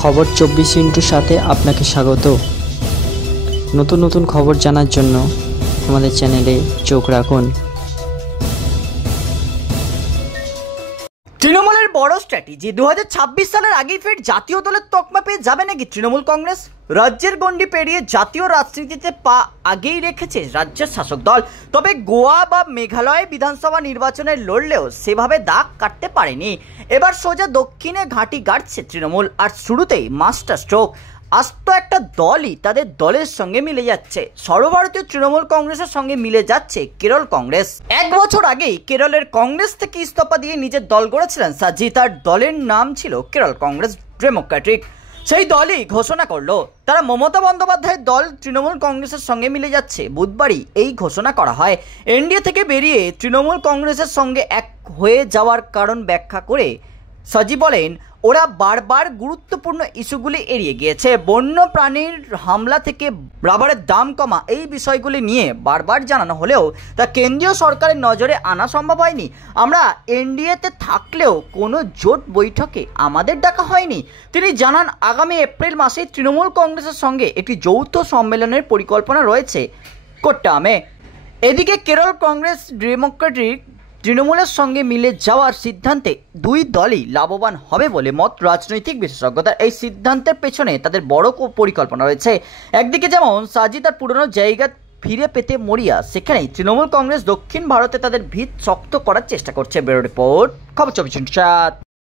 খবর 24 সাথে আপনাকে স্বাগত। নতুন নতুন খবর জানার জন্য আমাদের চ্যানেলে চোখ রাখুন। তৃণমূলের বড় স্ট্র্যাটেজি, 2026 সালের আগেই ফের জাতীয় দলের তকমা পেয়ে যাবে নাকি তৃণমূল কংগ্রেস? রাজ্যের গণ্ডি পেরিয়ে জাতীয় রাজনীতিতে পা আগেই রেখেছে রাজ্যের শাসক দল। তবে গোয়া বা মেঘালয় বিধানসভা নির্বাচনে লড়লেও সেভাবে দাগ কাটতে পারেনি। এবার সোজা দক্ষিণে ঘাঁটি গাড়ছে তৃণমূল, আর শুরুতেই মাস্টার স্ট্রোক। আস্ত একটা দলই তাদের দলের সঙ্গে মিলে যাচ্ছে। সর্বভারতীয় তৃণমূল কংগ্রেসের সঙ্গে মিলে যাচ্ছে কেরল কংগ্রেস। 1 বছর আগেই কেরলের কংগ্রেস থেকে ইস্তফা দিয়ে নিজের দল গড়েছিলেন সাজি। তার দলের নাম ছিল কেরল কংগ্রেস ডেমোক্রেটিক। সেই দলই ঘোষণা করলো তারা মমতা বন্দ্যোপাধ্যায়ের দল তৃণমূল কংগ্রেসের সঙ্গে মিলে যাচ্ছে। বুধবারই এই ঘোষণা করা হয়। এনডিএ থেকে বেরিয়ে তৃণমূল কংগ্রেসের সঙ্গে এক হয়ে যাওয়ার কারণ ব্যাখ্যা করে সাজি বলেন, ওরা বারবার গুরুত্বপূর্ণ ইস্যুগুলি এড়িয়ে গিয়েছে। বন্য প্রাণীর হামলা থেকে রাবারের দাম কমা, এই বিষয়গুলি নিয়ে বারবার জানানো হলেও তা কেন্দ্রীয় সরকারের নজরে আনা সম্ভব হয়নি। আমরা এনডিএতে থাকলেও কোনো জোট বৈঠকে আমাদের ডাকা হয়নি। তিনি জানান, আগামী এপ্রিল মাসে তৃণমূল কংগ্রেসের সঙ্গে একটি যৌথ সম্মেলনের পরিকল্পনা রয়েছে কোট্টায়ামে। এদিকে কেরল কংগ্রেস ডেমোক্রেটিক তৃণমূলের সঙ্গে মিলে যাওয়ার সিদ্ধান্তে দুই দলই লাভবান হবে বলে মত রাজনৈতিক বিশেষজ্ঞদের। এই সিদ্ধান্তের পেছনে তাদের বড় পরিকল্পনা রয়েছে। একদিকে যেমন সাজি তার পুরনো জায়গা ফিরে পেতে মরিয়া, সেখানেই তৃণমূল কংগ্রেস দক্ষিণ ভারতে তাদের ভিত শক্ত করার চেষ্টা করছে। ব্যুরো রিপোর্ট, খবর 24।